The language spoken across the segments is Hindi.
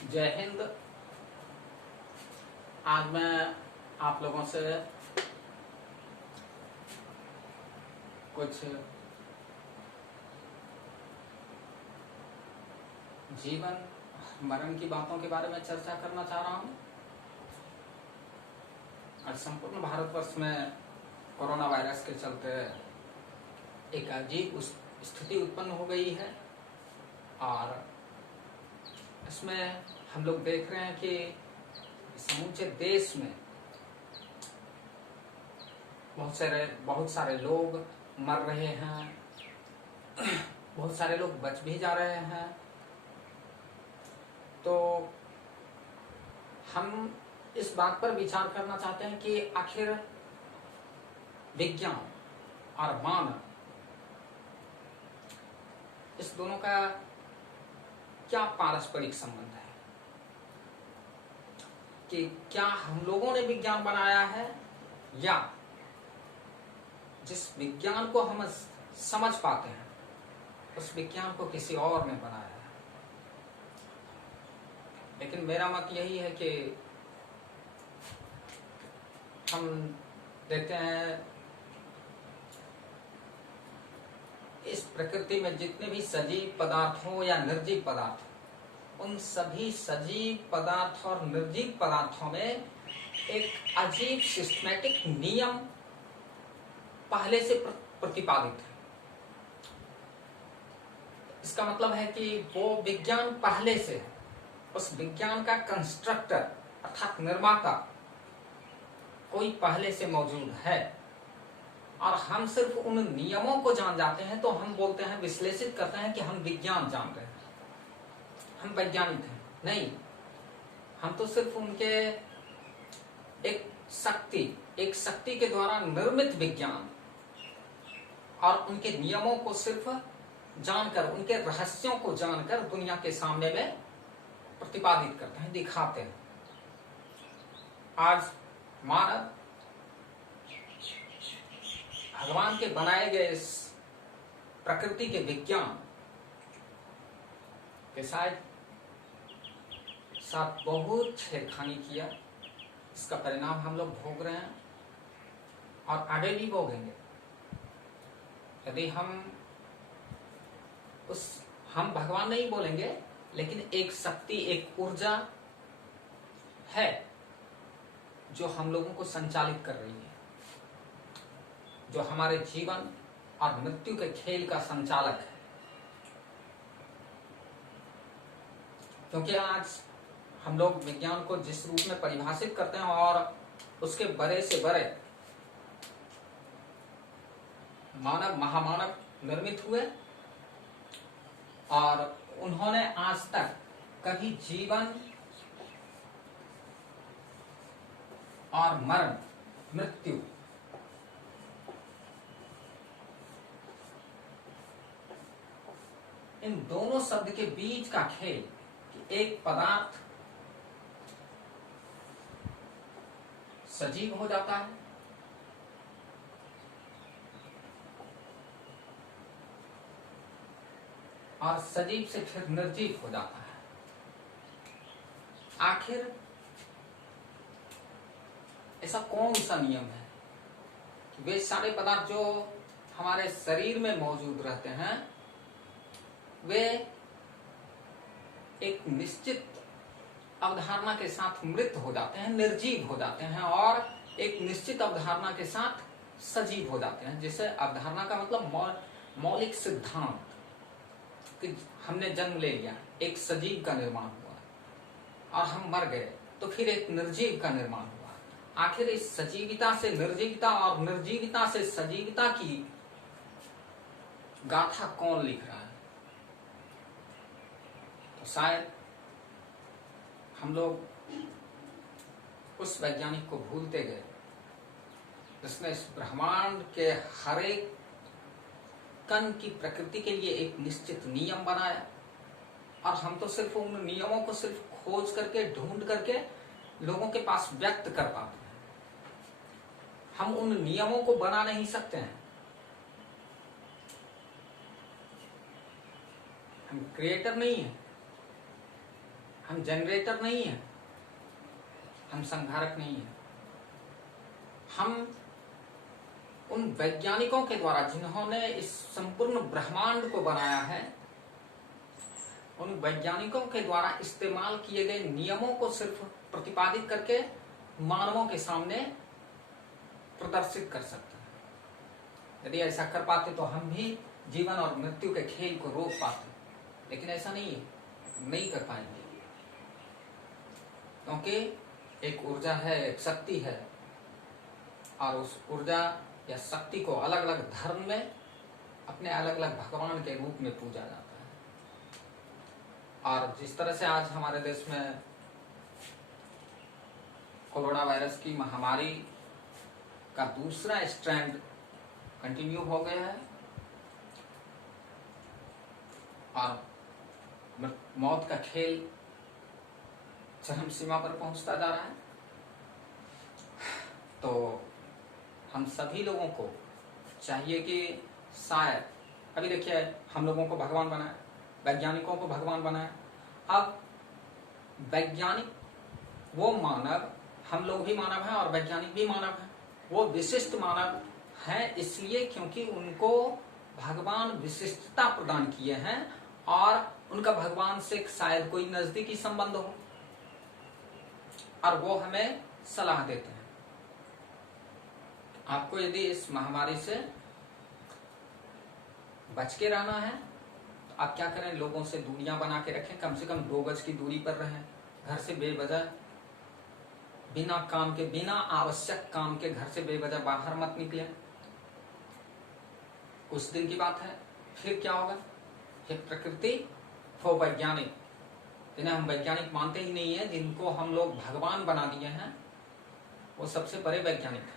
जय हिंद। आज मैं आप लोगों से कुछ जीवन मरण की बातों के बारे में चर्चा करना चाह रहा हूं। आज संपूर्ण भारतवर्ष में कोरोना वायरस के चलते एक अजीब स्थिति उत्पन्न हो गई है और इसमें हम लोग देख रहे हैं कि समूचे देश में बहुत सारे लोग मर रहे हैं, बहुत सारे लोग बच भी जा रहे हैं। तो हम इस बात पर विचार करना चाहते हैं कि आखिर विज्ञान और मानव, इस दोनों का क्या पारस्परिक संबंध है, कि क्या हम लोगों ने विज्ञान बनाया है या जिस विज्ञान को हम समझ पाते हैं उस विज्ञान को किसी और ने बनाया है। लेकिन मेरा मत यही है कि हम देखते हैं इस प्रकृति में जितने भी सजीव पदार्थ हो या निर्जीव पदार्थ, उन सभी सजीव पदार्थ और निर्जीव पदार्थों में एक अजीब सिस्टमैटिक नियम पहले से प्रतिपादित है। इसका मतलब है कि वो विज्ञान पहले से है, उस विज्ञान का कंस्ट्रक्टर अर्थात निर्माता कोई पहले से मौजूद है और हम सिर्फ उन नियमों को जान जाते हैं तो हम बोलते हैं, विश्लेषित करते हैं कि हम विज्ञान जान रहे हैं, हम वैज्ञानिक हैं। नहीं, हम तो सिर्फ उनके एक शक्ति के द्वारा निर्मित विज्ञान और उनके नियमों को सिर्फ जानकर, उनके रहस्यों को जानकर दुनिया के सामने में प्रतिपादित करते हैं, दिखाते हैं। आज मानव भगवान के बनाए गए इस प्रकृति के विज्ञान के साथ बहुत छेड़खानी किया। इसका परिणाम हम लोग भोग रहे हैं और आगे भी भोगेंगे। यदि हम भगवान नहीं बोलेंगे, लेकिन एक शक्ति, एक ऊर्जा है जो हम लोगों को संचालित कर रही है, जो हमारे जीवन और मृत्यु के खेल का संचालक है। क्योंकि आज हम लोग विज्ञान को जिस रूप में परिभाषित करते हैं और उसके बड़े से बड़े मानव, महामानव निर्मित हुए और उन्होंने आज तक कभी जीवन और मरण, मृत्यु, इन दोनों शब्द के बीच का खेल कि एक पदार्थ सजीव हो जाता है और सजीव से फिर निर्जीव हो जाता है। आखिर ऐसा कौन सा नियम है कि वे सारे पदार्थ जो हमारे शरीर में मौजूद रहते हैं वे एक निश्चित अवधारणा के साथ मृत हो जाते हैं, निर्जीव हो जाते हैं और एक निश्चित अवधारणा के साथ सजीव हो जाते हैं। जैसे अवधारणा का मतलब मौलिक सिद्धांत कि हमने जन्म ले लिया, एक सजीव का निर्माण हुआ और हम मर गए तो फिर एक निर्जीव का निर्माण हुआ। आखिर इस सजीविता से निर्जीवता और निर्जीवता से सजीवता की गाथा कौन लिख रहा है? तो शायद हम लोग उस वैज्ञानिक को भूलते गए जिसने इस ब्रह्मांड के हर एक कण की प्रकृति के लिए एक निश्चित नियम बनाया और हम तो सिर्फ उन नियमों को सिर्फ खोज करके, ढूंढ करके लोगों के पास व्यक्त कर पाते हैं। हम उन नियमों को बना नहीं सकते हैं। हम क्रिएटर नहीं है, हम जनरेटर नहीं है, हम संहारक नहीं है। हम उन वैज्ञानिकों के द्वारा जिन्होंने इस संपूर्ण ब्रह्मांड को बनाया है, उन वैज्ञानिकों के द्वारा इस्तेमाल किए गए नियमों को सिर्फ प्रतिपादित करके मानवों के सामने प्रदर्शित कर सकते हैं। यदि ऐसा कर पाते तो हम भी जीवन और मृत्यु के खेल को रोक पाते, लेकिन ऐसा नहीं है, नहीं कर पाएंगे, क्योंकि एक ऊर्जा है, एक शक्ति है, और उस ऊर्जा या शक्ति को अलग अलग धर्म में अपने अलग अलग भगवान के रूप में पूजा जाता है। और जिस तरह से आज हमारे देश में कोरोना वायरस की महामारी का दूसरा स्ट्रैंड कंटिन्यू हो गया है और मौत का खेल चरम सीमा पर पहुंचता जा रहा है, तो हम सभी लोगों को चाहिए कि शायद अभी देखिए, हम लोगों को भगवान बनाए, वैज्ञानिकों को भगवान बनाए। अब वैज्ञानिक वो मानव, हम लोग भी मानव हैं और वैज्ञानिक भी मानव हैं, वो विशिष्ट मानव हैं इसलिए क्योंकि उनको भगवान विशिष्टता प्रदान किए हैं और उनका भगवान से शायद कोई नजदीकी संबंध हो, और वो हमें सलाह देते हैं। आपको यदि इस महामारी से बच के रहना है तो आप क्या करें, लोगों से दूरियां बना के रखें, कम से कम 2 गज की दूरी पर रहें। घर से बेवजह बिना काम के, बिना आवश्यक काम के घर से बेवजह बाहर मत निकले। उस दिन की बात है, फिर क्या होगा, फिर प्रकृति तो वैज्ञानिक, जिन्हें हम वैज्ञानिक मानते ही नहीं है, जिनको हम लोग भगवान बना दिए हैं, वो सबसे बड़े वैज्ञानिक हैं।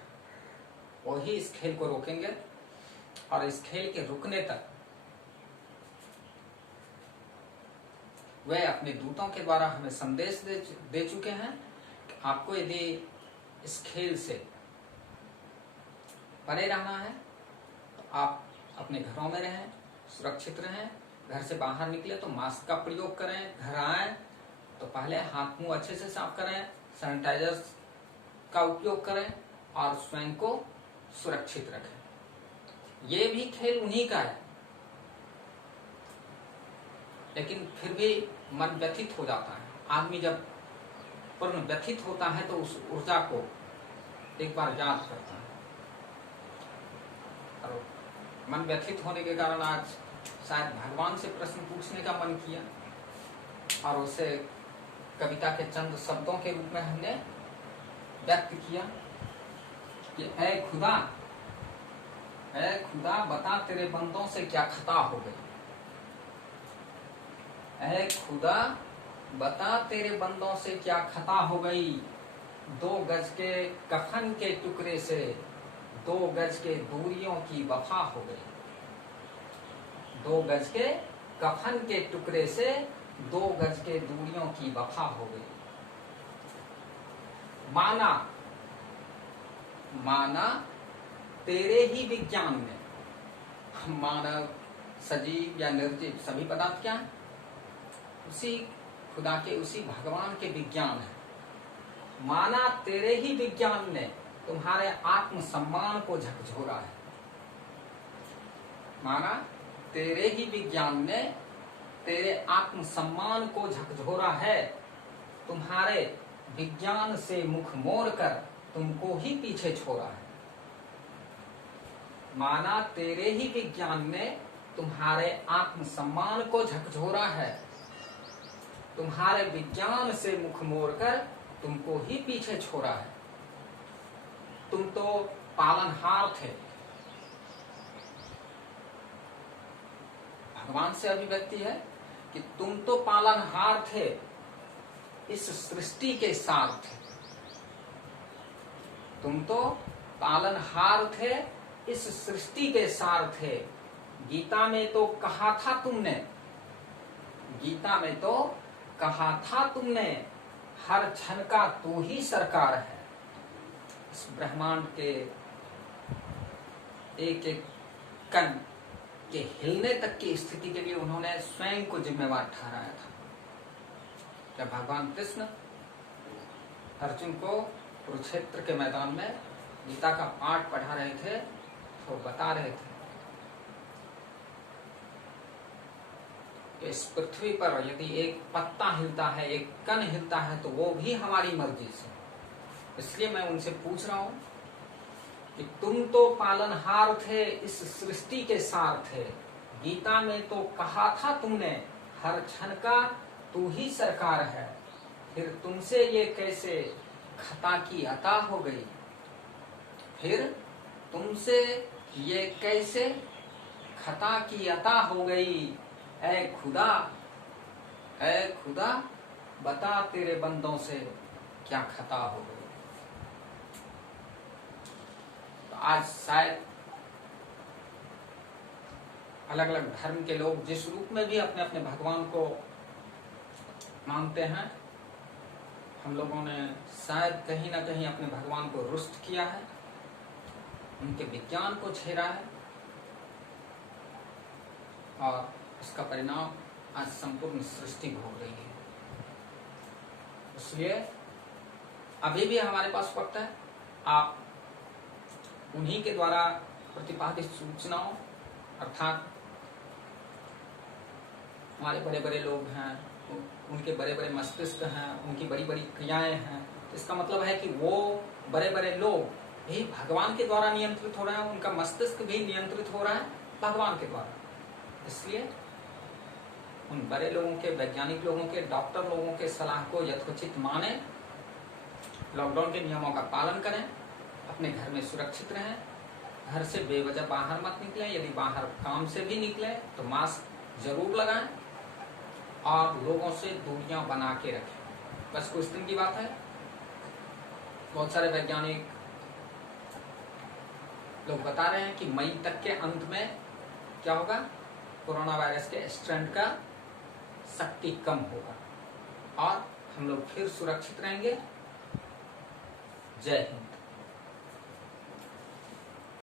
वही इस खेल को रोकेंगे और इस खेल के रुकने तक वे अपने दूतों के द्वारा हमें संदेश दे चुके हैं कि आपको यदि इस खेल से परे रहना है तो आप अपने घरों में रहें, सुरक्षित रहें। घर से बाहर निकले तो मास्क का प्रयोग करें, घर आए तो पहले हाथ मुंह अच्छे से साफ करें, सैनिटाइजर का उपयोग करें और स्वयं को सुरक्षित रखें। ये भी खेल उन्हीं का है, लेकिन फिर भी मन व्यथित हो जाता है। आदमी जब पूर्ण व्यथित होता है तो उस ऊर्जा को एक बार याद करता है, और मन व्यथित होने के कारण आज शायद भगवान से प्रश्न पूछने का मन किया और उसे कविता के चंद शब्दों के रूप में हमने व्यक्त किया कि ऐ खुदा बता तेरे बंदों से क्या खता हो गई। ऐ खुदा बता तेरे बंदों से क्या खता हो गई। 2 गज के कफन के टुकड़े से 2 गज के दूरियों की वफा हो गई। 2 गज के कफन के टुकड़े से 2 गज के दूरियों की वफा हो गई। माना तेरे ही विज्ञान में, मानव सजीव या निर्जीव सभी पदार्थ क्या है, उसी खुदा के, उसी भगवान के विज्ञान है। माना तेरे ही विज्ञान ने तुम्हारे आत्म सम्मान को झकझोरा है। माना तेरे ही विज्ञान ने तेरे आत्म सम्मान को झकझोरा है। तुम्हारे विज्ञान से मुख मोड़ कर तुमको ही पीछे छोड़ा है। माना तेरे ही विज्ञान ने तुम्हारे आत्म सम्मान को झकझोरा है। तुम्हारे विज्ञान से मुख मोड़कर तुमको ही पीछे छोड़ा है। तुम तो पालनहार थे। भगवान से अभिव्यक्ति है कि तुम तो पालनहार थे, इस सृष्टि के सार थे। तुम तो पालनहार थे, इस सृष्टि के सार थे। गीता में तो कहा था तुमने, गीता में तो कहा था तुमने, हर क्षण का तू ही सरकार है। इस ब्रह्मांड के एक एक कण के हिलने तक की स्थिति के लिए उन्होंने स्वयं को जिम्मेवार ठहराया था। जब भगवान कृष्ण अर्जुन को कुरुक्षेत्र के मैदान में गीता का पाठ पढ़ा रहे थे तो बता रहे थे कि इस पृथ्वी पर यदि एक पत्ता हिलता है, एक कण हिलता है, तो वो भी हमारी मर्जी से। इसलिए मैं उनसे पूछ रहा हूं कि तुम तो पालनहार थे, इस सृष्टि के सार थे। गीता में तो कहा था तुमने, हर क्षण का तू ही सरकार है। फिर तुमसे ये कैसे खता की अता हो गई? फिर तुमसे ये कैसे खता की अता हो गई? ऐ खुदा बता तेरे बंदों से क्या खता हो गई। तो आज शायद अलग अलग धर्म के लोग जिस रूप में भी अपने अपने भगवान को मानते हैं, हम लोगों ने शायद कहीं ना कहीं अपने भगवान को रुष्ट किया है, उनके विज्ञान को छेड़ा है, और उसका परिणाम आज संपूर्ण सृष्टि भोग रही है। इसलिए अभी भी हमारे पास वक्त है, आप उन्हीं के द्वारा प्रतिपादित सूचनाओं, अर्थात हमारे बड़े बड़े लोग हैं, उनके बड़े बड़े मस्तिष्क हैं, उनकी बड़ी बड़ी क्रियाएं हैं, इसका मतलब है कि वो बड़े बड़े लोग भी भगवान के द्वारा नियंत्रित हो रहे हैं, उनका मस्तिष्क भी नियंत्रित हो रहा है भगवान के द्वारा। इसलिए उन बड़े लोगों के, वैज्ञानिक लोगों के, डॉक्टर लोगों के सलाह को यथोचित माने, लॉकडाउन के नियमों का पालन करें, अपने घर में सुरक्षित रहें, घर से बेवजह बाहर मत निकलें, यदि बाहर काम से भी निकले तो मास्क जरूर लगाएं और लोगों से दूरियां बना के रखें। बस कुछ दिन की बात है, बहुत सारे वैज्ञानिक लोग बता रहे हैं कि मई तक के अंत में क्या होगा, कोरोना वायरस के स्ट्रेंड का शक्ति कम होगा और हम लोग फिर सुरक्षित रहेंगे। जय हिंद।